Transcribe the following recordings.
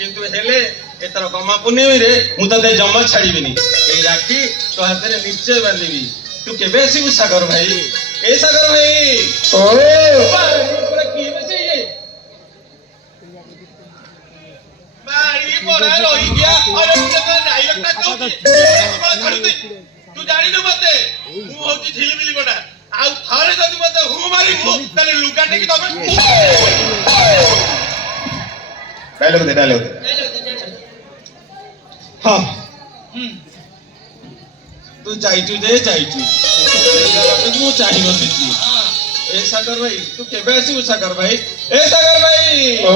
কিন্তু হেলে এতর গমা পুনেমি রে মু ততে জমা ছাড়িবিনি এই রাখি তো হাতেরে নিশ্চয় বাঁধিবি তু কেবে আসিবু সাগর ভাই এ সাগর ভাই ও পুরা কি বেশি বাড়ি পড়া লই গিয়া আরে মু তো ডাইরেক্টটা কইছি বড় ছাড়ুতি তু জানিনু মতে মু হউছি ঝিলিমিলি গোটা আউ থারে যদি মতে হু মারিবু তাহলে লুকা টেকি তবে डायलॉग दे हाँ तू जाइचु जे जाइचु तू चाहि बसिची ए सागर भाई तू केबे आसीबु सागर भाई ए सागर भाई ओ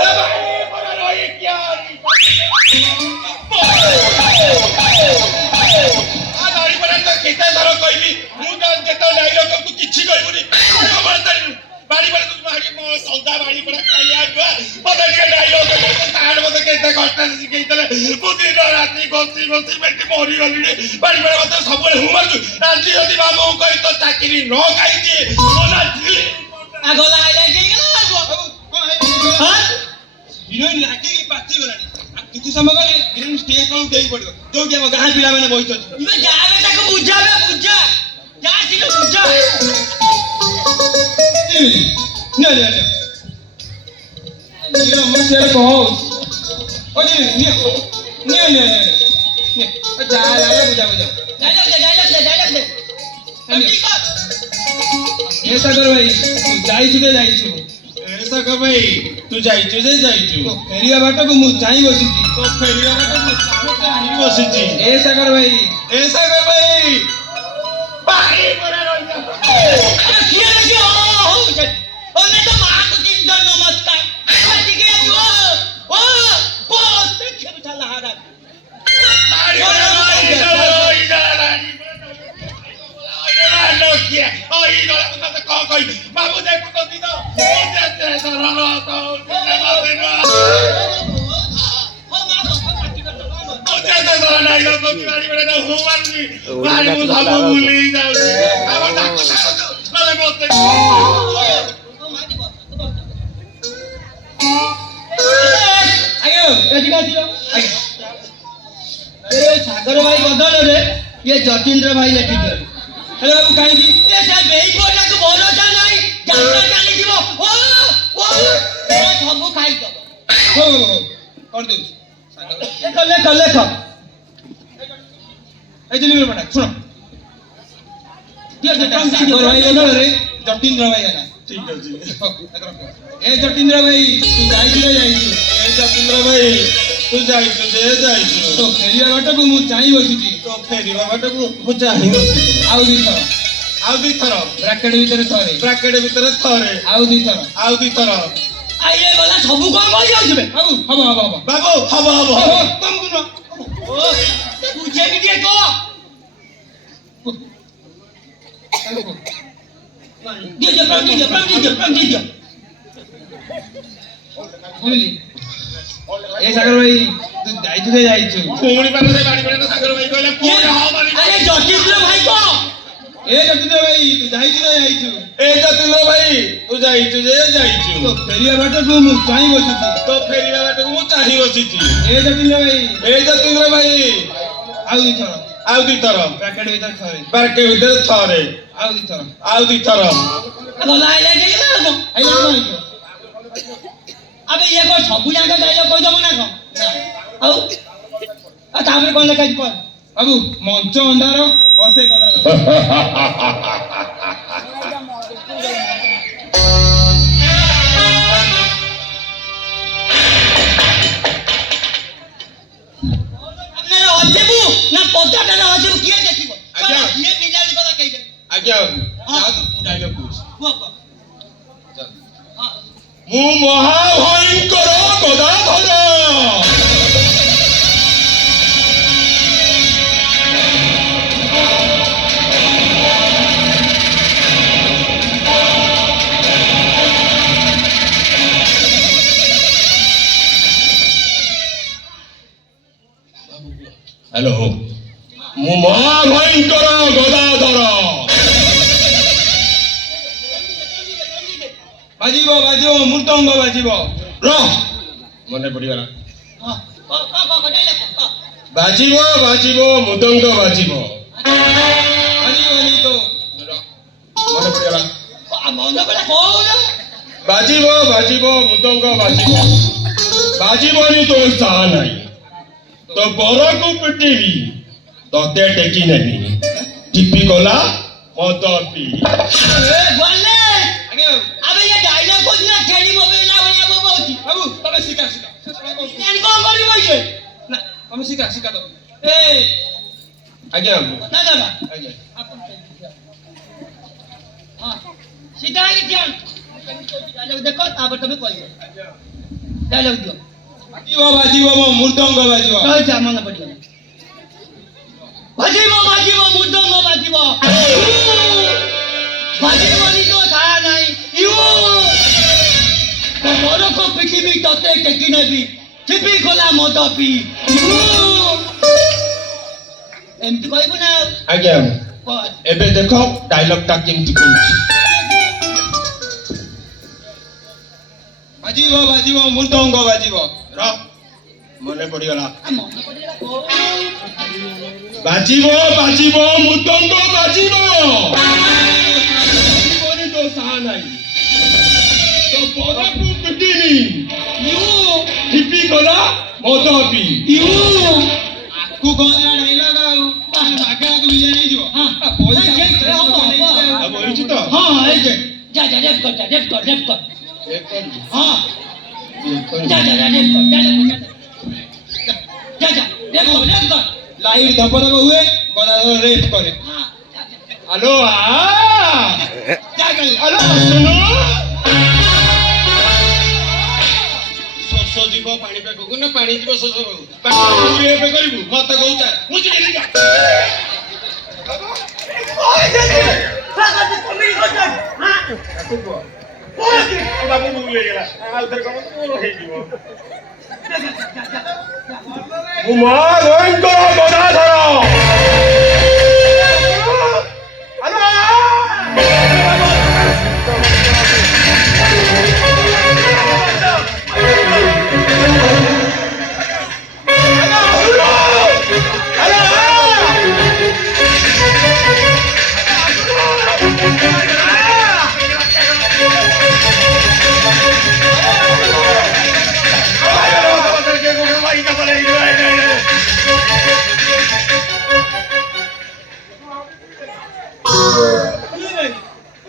ए भाई बड़ा रोई क्या आ गाड़ी पर अंदर केते धरो कहबी मु जान केते डायलॉग तू किछि कहबुनी खबर तारी बाड़ी पर तू मारी मो सौदा बाड़ी पर खाइया पता के डायलॉग तार मते केते कष्ट सिखेइतले बुद्धि न राती गोती गोती बेटी मोरी गली बाड़ी पर मते सब हुमर राजी यदि बाबू कहि तो चाकरी न खाइती मोला आगोला आइला के गेला हां हिरोइन लागे की पाती गलानी किछु समय गले हिरोइन स्टेज को देई पड़ो जो के गां पिला माने बइतो इबे जावे ताको बुझावे बुझा जा सिलो बुझा ने ये मसेर को ओजी ने जा बुझा डायलॉग दे ठीक है ए सागर भाई तू जाइछु जे जाइछु ए सागर भाई तू जाइछु जे जाइछु तो फेरिया बाटा को मु चाहि बसिची तो फेरिया बाटा को चाहि बसिची ए सागर भाई बाई परा रही जा अरे किया रे हो ओने तो मां को दिन दर नमस्कार ठीक है जो ओ बस देख बिठा लहारा बाबू देखो तो दीदा सागर भाई बदल रे ये जतीन्द्र भाई लिखि दे हेलो बाबू काहे की ए साहब बेई कोटा को भरोसा नहीं जाता जानी जीवो ओ सब खाई दो हो कर दे ले कर ए जल्दी मेरे बड़ा सुनो ये सागर भाई बदल रे जतीन्द्र भाई आना ठीक है जी ए जतीन्द्र भाई तू जाइछु ए जतीन्द्र भाई तू जाइछु जे जाइछु तो फेरिया बाटा को मु चाहि बसिची तो फेरिया बाटा को मु चाहि बसिची आउ दी थरो ब्रैकेट भीतर थरे आउ दी थरो आइए वाला सब कोन बोल जाउछबे बाबू हबो तुम कुनो ओ तुझे भी दिए को दीजिए ए सागर भाई तू जाइछु कोमड़ी पाने से बाड़ी पड़े सागर भाई कहले कोन हा मारी अरे जतीन्द्र भाई को ए जतीन्द्र भाई तू जाइछु ए जतीन्द्र भाई तू जाइछु जे जाइछु तो फेरिया बाटा को मु चाहि बसिची ए जतीन्द्र भाई आउ दी थरो ब्रैकेट भीतर थरे आउ दी थरो बोला आइला के गेला अबे ये को सब जांगा डायलॉग कह दम ना को आउ आ तामे कोन लेखा को बाबू मंच अंधार हसे कला अपना हसेबू ना पदाटा ना हसेबू किए देखिबो ये बिजाली कला कहि दे आज्ञा जा तू डायलॉग पूछ को मु महाभयंकर गदाधर हेलो मु महाभयंकर गदाधर बाजिबो मृदंग बाजिबो মনে পড়িগলা ହଁ କହିଲେ বাজিব বাজিব মৃদঙ্গ বাজিব ଆଜିବନି ତ মনে পড়িগলা ମନ ପଡିଲା କହୁନ বাজিব বাজিব মৃদঙ্গ বাজিব বাজিবনি তো সাহা নাই তো বরকু পিটিবি ততে টেকি নেবি টিপি গলা মদ পি ଏ ଗଲେ ଆବେ ଏ ଡାଇଲଗ କହୁଛି ନା ଖେଳି ବୋବେଇଲା ଭଳିଆ ବୋବଉଛି ବାବୁ ତମେ ଶିଖା ଶିଖା ଜାଣି କଣ କରିବ ଇଏ ନା ତମେ ଶିଖା ଶିଖା ଦବ ଏ আজ্ঞা ନା ଦାଦା আজ্ঞା ଆପଣ ହଁ ସିଧା ହେଇକି ଧ୍ୟାନ ଡାଇଲଗ ଦେଖ ତାପରେ ତମେ କହିବ ଡାଇଲଗ ଦିଅ ବାଜିବ ବାଜିବ ମୋ ମୃଦଙ୍ଗ ବାଜିବ ରହିଥା ମନେ ପଡ଼ିଗଲା ବାଜିବ ବାଜିବ ମୃଦଙ୍ଗ ବାଜିବ ବାଜିବନି ତ ଥା ନାହିଁ ୟୁ ବରକୁ ପିଟିବି ତତେ ଟେକି ନେବି ଚିପି ଗଲା ମଦ ପି ଏମିତି କହିବୁ ନା ଆଉ ଆଜ୍ଞା କହ। ଏବେ ଦେଖ ଡାଇଲଗଟା କେମିତି କହୁଛି ବାଜିବ ବାଜିବ ମୃଦଙ୍ଗ ବାଜିବ ର ମନେ ପଡିଗଲା ଆ ମନେ ପଡ଼ିଗଲା କହୁ। ବାଜିବ ବାଜିବ ମୃଦଙ୍ଗ ବାଜିବ ବାଜିବନି ତ ସାହା ନାହିଁ ତ ବରକୁ ପିଟିବି ୟୁ ଠିପି ଗଲା ମଦ ପି ୟୁ ଆକୁ କହଲା ଡାଇଲଗ ଆଉ ମାଗଣାକୁ ବିଜୟ ନେଇଯିବ ହଁ। ପଇସା ନାଇଁ, ପତ୍ର ହବ, ସବୁ ହବ। ନେଇଯିବ। ଆଉ ବହିଛି ତ ହଁ এই যে যা যা রেপ কর রেপ কর রেপ কর হ্যাঁ যা যা যা রেপ কর যা যা রেপ কর ଲାଇଟ୍ ଧପ ଧପ ହୁଏ ଗଦାଧର ରେପ୍ କରେ হ্যাঁ ହ୍ୟାଲୋ যা গেল ହ୍ୟାଲୋ ଶୁଣ ଶୋଷ ଯିବ ପାଣି ପାଖକୁ ନା ପାଣି ଯିବ ଶୋଷ ପାଖକୁ ଏବେ କରିବୁ ମତେ କହୁଥା ମୁଁ ଯିବି ବାବୁ ଭୁଲ ହେଇଗଲା ଆଉ ଥରେ କଣ ମୋର ହେଇଯିବ ମୁଁ ମହାରଙ୍କ ଗଦାଧର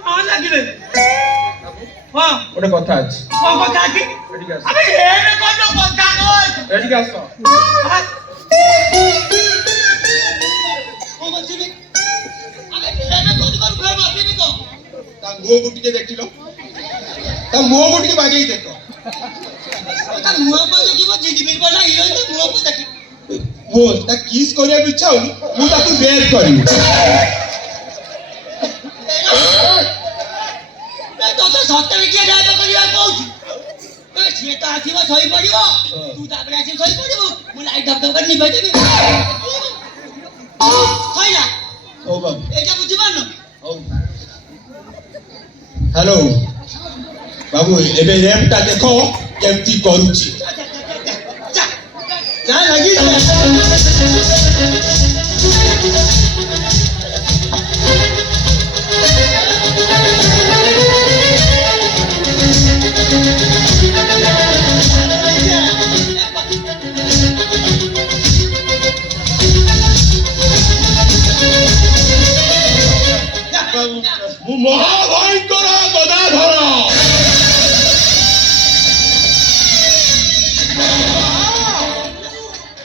ହଁ ଲାଗିଲେ ହଁ ଗୋଟେ କଥା ଅଛି କଣ କଥା ଅଛି ଏଠିକି ଆସ ଆବେ ଏବେ କଣ କଥା କହ ଏଠିକି ଆସ କଣ ବସିବି ଆବେ ଏବେ କଣ କରୁ ଘର ବସିବି କହ ତା ମୁହଁକୁ ଟିକେ ଦେଖିଲ ତା ମୁହଁକୁ ଟିକେ ବାଗେଇ ଦେଖ ତା ମୁହଁ પર ଦେଖିବ ଜିଜିବିର ବନା ହିରୋଇନ ତା ମୁହଁ પર ଦେଖି ମୁଁ ତା କିସ୍ କରିବାକୁ ଇଚ୍ଛା ହଉନି ମୁଁ ତାକୁ ରେପ୍ କରିବି ତତେ ସତରେ କିଏ ଡ୍ରାଇଭର କରିବାକୁ କହୁଛି ସିଏ ତ ଆସିବ ଶୋଇ ପଡିବ ତୁ ତାପରେ ଆସିକି ଶୋଇ ପଡିବୁ ମୁଁ ଲାଇଟ୍ ଧପ ଧପ କରି ନିଭେଇ ଦେବି ସଇଲା ହଉ ବାବୁ ଏଇଟା ବୁଝିପାରୁନ ହଉ ହ୍ୟାଲୋ ବାବୁ ଏବେ ରେପ୍ଟା ଦେଖ କେମିତି କରୁଛି ଯା ଲାଗି ମୁଁ ମହାଭୟଙ୍କର ଗଦାଧର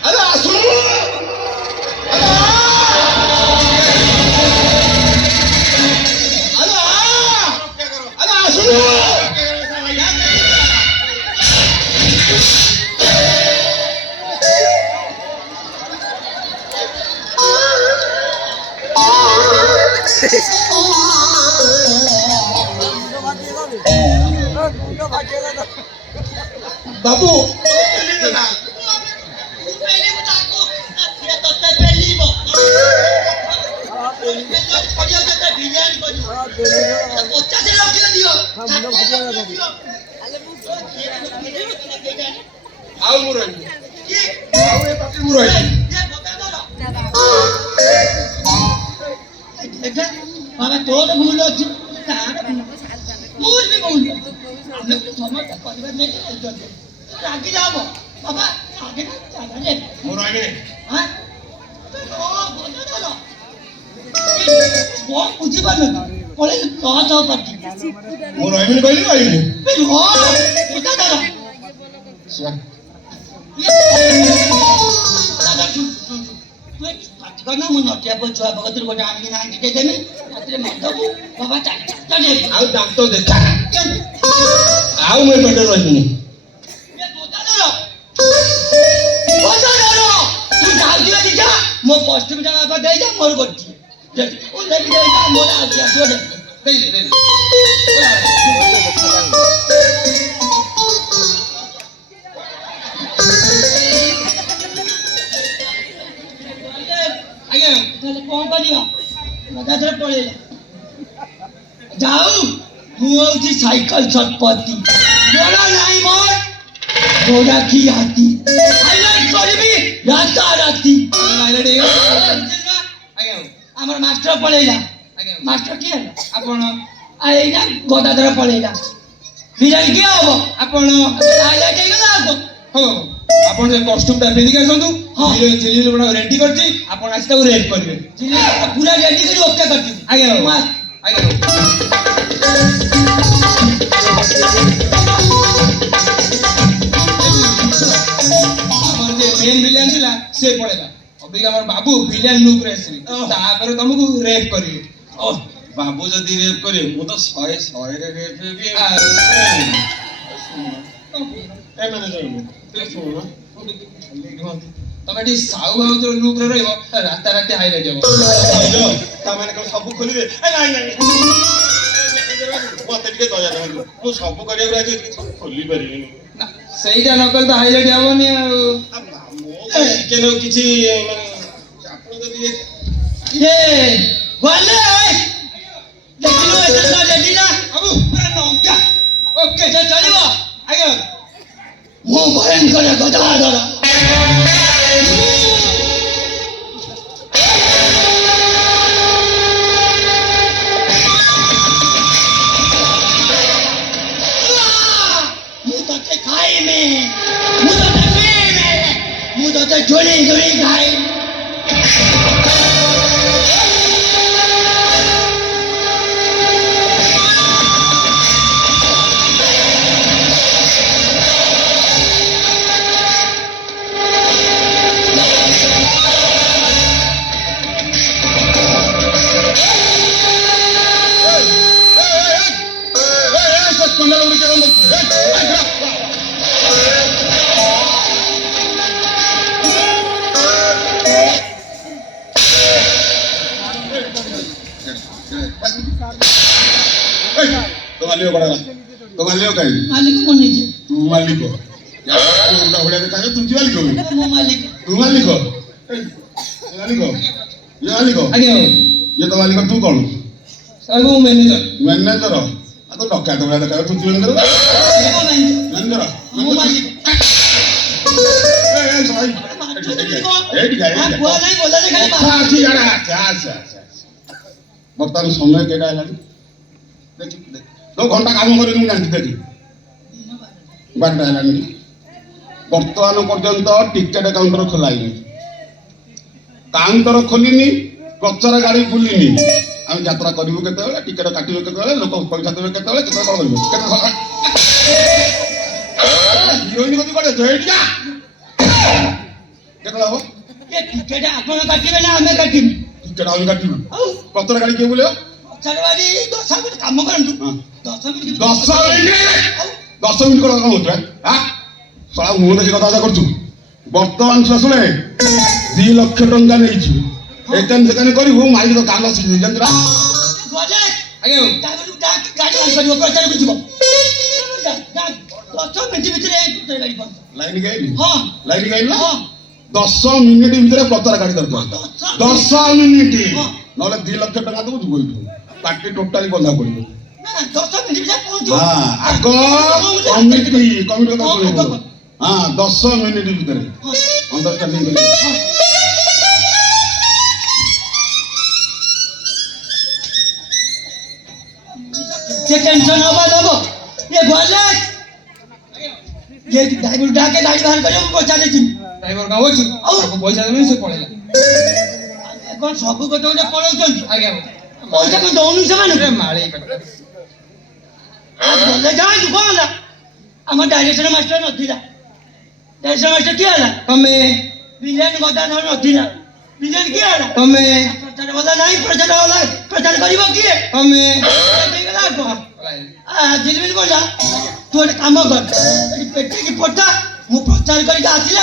ଆରେ ଆସୁନୁ ଆରେ ଆସୁନୁ ବାବୁ ଆଉ ମୁଁ ରହିବି କି ଆଉ ଏ ପାଖରେ ମୁଁ ରହିବି ଏ ବୋକା ଦର ଦେଖେ ବାବା ତୋର ଭୁଲ ଅଛି ତାର ମୋର ବି ଭୁଲ ଆମେ ସମସ୍ତେ ପରିବାର ନେଇକି ଚାଲିଛନ୍ତି ରାଗି ଯାବ ବାବା ଆଗେ ଚାଲେ ମୁଁ ରହିବିନି হ্যাঁ ବହୁତ ବୁଝିପାରୁନ ପଳେଇ ଲସ୍ ହବ ପାଟି ମୁଁ ରହିବିନି କହିଲି ରହିବିନି ଶୁଣ ନା ମୁଁ ନଟିଆ ଛୁଆ ପକତିରୁ ଗୋଟେ ଆଣିକି ନା ଟିକେ ଦେମି ରାତିରେ ମଦକୁ ବାବା ଚାଲି ଆଉ ଦାନ୍ତ ଦେଖା ଆଉ ମୁଁ ଏ ପେଟରେ ରହିବିନି ତୁ ଯାଉଛୁ ଯା ମୋ ପଶ୍ଚିମ ଜାଗା ଦେଇଯା ମୋର କରୁଛି ମୋର ଆସିବ ଆଜ୍ଞା ତାହେଲେ କଣ କରିବା ମଜାଥରେ ପଳେଇଲା ଯାଉ ମୁଁ ହଉଛି ସାଇକେଲ ଶତପତି ଗୋଡା ନାହିଁ ମୋର ଗୋଡା କି ହାତୀ ହାଇଲାଇଟ କରିବି ରାତା ରାତି ଆଜ୍ଞା ଆମର ମାଷ୍ଟର ପଳେଇଲା ଆଜ୍ଞା ମାଷ୍ଟର କିଏ ହେଲା ଆପଣ ଏଇନା ଗଦାଧର ପଳେଇଲା ବିରାଟ କିଏ ହବ ଆପଣ ହାଇଲାଇଟ ହେଇଗଲା ଆଉ କଣ ହଉ ଆପଣ ସେ କଷ୍ଟ୍ୟୁମଟା ପିନ୍ଧିକି ଆସନ୍ତୁ ହଁ। ଚିଲି ରେଡି କରିଛି ଆପଣ ଆସି ତାକୁ ରେଡ୍ କରିବେ ପୁରା ରେଡି କରି ଓକେ କରିଥିଲି ଆଜ୍ଞା ମୁଁ ଆଜ୍ଞା ଆମର ଯେ ମେନ୍ ଭିଲିଆନ ଥିଲା ସେ ପଳେଇଲା ଅବିକା ଆମର ବାବୁ ଭିଲିଆନ ଲୁକ୍ ରେ ଆସିବେ ତାପରେ ତମକୁ ରେପ୍ କରିବେ ଓ ବାବୁ ଯଦି ରେପ୍ କରିବେ ମୁଁ ତ 100ରେ ରେପ୍ ହେବି ଏ ମ୍ୟାନେଜର ଶୁଣ ତମେ ଏଠି ସାଉ ଭାଉଜର ଲୁକ୍ ରେ ରହିବ ରାତାରାତି ହାଇଲାଇଟ୍ ହବ ତାମାନେ କଣ ସବୁ ଖୋଲିବେ ନାଇଁ ନାଇଁ ମତେ ଟିକେ ଦୟା କରନ୍ତୁ ମୁଁ ସବୁ କରିବାକୁ ରାଜି ଅଛି ସବୁ ଖୋଲି ପାରିବିନି ନା ସେଇଟା ନ କଲେ ତ ହାଇଲାଇଟ୍ ହବନି ଆଉ ମୋ ଟିକେ ନାକୁ କିଛି ମାନେ ଆପଣ ଯଦି ଗଲେ ଦେଖିଲୁ ଏତେ ରେଡି ନା ବାବୁ ପୁରା ନଙ୍କା ଓକେ ଚଳିବ ଆଜ୍ଞା ମୁଁ ଭୟଙ୍କର ଗଦାଧର ମୁଁ ତତେ ଖାଇମି ମୁଁ ତତେ ପିଇମି ମୁଁ ତତେ ଝୁଳି ଝୁଳି ଖାଇମି तो मालिक बड़ा तो मालिक कहीं मालिक कौन नीचे तू मालिक यार तू उल्टा उड़ा के कहे तू जी मालिक हो मैं मालिक तू मालिक मालिक ये मालिक ଆଜ୍ଞା ये तो मालिक तू कौन ସାର୍ ମୁଁ ମ୍ୟାନେଜର मैनेजर आ तो डॉक्टर तो बड़ा कहे तू जी मैनेजर मैनेजर मैं मालिक ए भाई ए ठीक है बुआ नहीं बोला रे खाली अच्छा ठीक है अच्छा ବର୍ତ୍ତମାନ ସମୟ କେଟା ହେଲାଣି ଦେଖି ଦେଖ ଯୋଉ ଘଣ୍ଟା କାମ କରିକି ମୁଁ ଜାଣିଛି ଦେଖି 12ଟା ହେଲାଣି ବର୍ତ୍ତମାନ ପର୍ଯ୍ୟନ୍ତ ଟିକେଟ କାଉଣ୍ଟର ଖୋଲା ହେଇନି କାଉଣ୍ଟର ଖୋଲିନି ପ୍ରଚାର ଗାଡ଼ି ବୁଲିନି ଆମେ ଯାତ୍ରା କରିବୁ କେତେବେଳେ ଟିକେଟ କାଟିବୁ କେତେବେଳେ ଲୋକ ପଇସା ଦେବେ କେତେବେଳେ କେତେବେଳେ କଣ କରିବୁ ହିରୋଇନ କତି କୁଆଡ଼େ ଯାଇଟିକା କେତେବେଳେ ହବ ये टिकट आपण काटिबे ना हमें काटिबे ଟିକେଟ ଆମେ କାଟିବୁ ପ୍ରଚାର ଗାଡ଼ି କିଏ ବୁଲେଇବ सरवारी 10 मिनिट काम करंतु 10 मिनिट 10 ମିନିଟ୍ କଣ ହଉଛୁ ଆଁ ଶଳା ମୁଁ ଦେଖି କଥା କରୁଛୁ ବର୍ତ୍ତମାନ ଶୁଣେ 2 ଲକ୍ଷ ଟଙ୍କା ନେଇଛୁ ଏକାନି ସେକାନି କରିବୁ ମାଇକି ତ କାମ ଶିଖି ଜାଣିଛୁ ନା ଗଲେ ଆଜ୍ଞା ତାକୁ ଗାଡ଼ି ଅନ୍ କରିବ ପ୍ରଚାର କୁ ଯିବ 10 ମିନିଟ ଭିତରେ ପ୍ରଚାର ଗାଡ଼ି ପହଞ୍ଚ ଲାଇନ ଗାଇଲି ହଁ ଲାଇନ ଗାଇଲି ନା ହଁ 10 ମିନିଟ୍ ଭିତରେ ପ୍ରଚାର ଗାଡ଼ି ଦରକାର 10 ମିନିଟ୍ ନହେଲେ 2 ଲକ୍ଷ ଟଙ୍କା ଦେବୁ ଯିବୁ ଏଇଠୁ ପାର୍ଟି ଟୋଟାଲି ବନ୍ଧା ପଡ଼ିବ ନା 10 ମିନିଟ ଭିତରେ ପହଞ୍ଚ ହଁ ଆଗ କମିଟି କଥା ଶୁଣିବୁ ହଁ 10 ମିନିଟ୍ ଭିତରେ ଅଣ୍ଡରଷ୍ଟାଣ୍ଡିଂ କରିବେ। ସେ ଟେନସନ ହବା ଦବ ଏ ଗଲେ ये ड्राइवर उठा के गाड़ी बाहर करियो पहुंचा देती ଡ୍ରାଇଭର କାମ ଅଛି ଆଉ? ତାକୁ ପଇସା ଦେବେନି ସେ ପଳେଇଲା। कौन सब को तो पळौଛନ୍ତି ଆଜ୍ଞା ପଇସା କଣ ଦଉନି ସେମାନେ ପୁରା ମାଳି କଥା। ଗଲେ ଯାଇ ତୁ କଣ ହେଲା ଆମ ଡାଇରେକ୍ଟର ମାଷ୍ଟର ନଥିଲା ଡାଇରେକ୍ଟର ମାଷ୍ଟର କିଏ ହେଲା ତମେ ବିଲିୟନ ଗଦା ଧର ନଥିଲା ବିଲିୟନ କିଏ ହେଲା ତମେ ପ୍ରଚାର ଗଦା ନାହିଁ ପ୍ରଚାର କରିବ କିଏ ତମେ ହେଇଗଲା ଜିଲମିଲ ବୋଲା ତୁ ଗୋଟେ କାମ କର ଏଠି ପେଟିକି ପଠା ମୁଁ ପ୍ରଚାର କରିକି ଆସିଲେ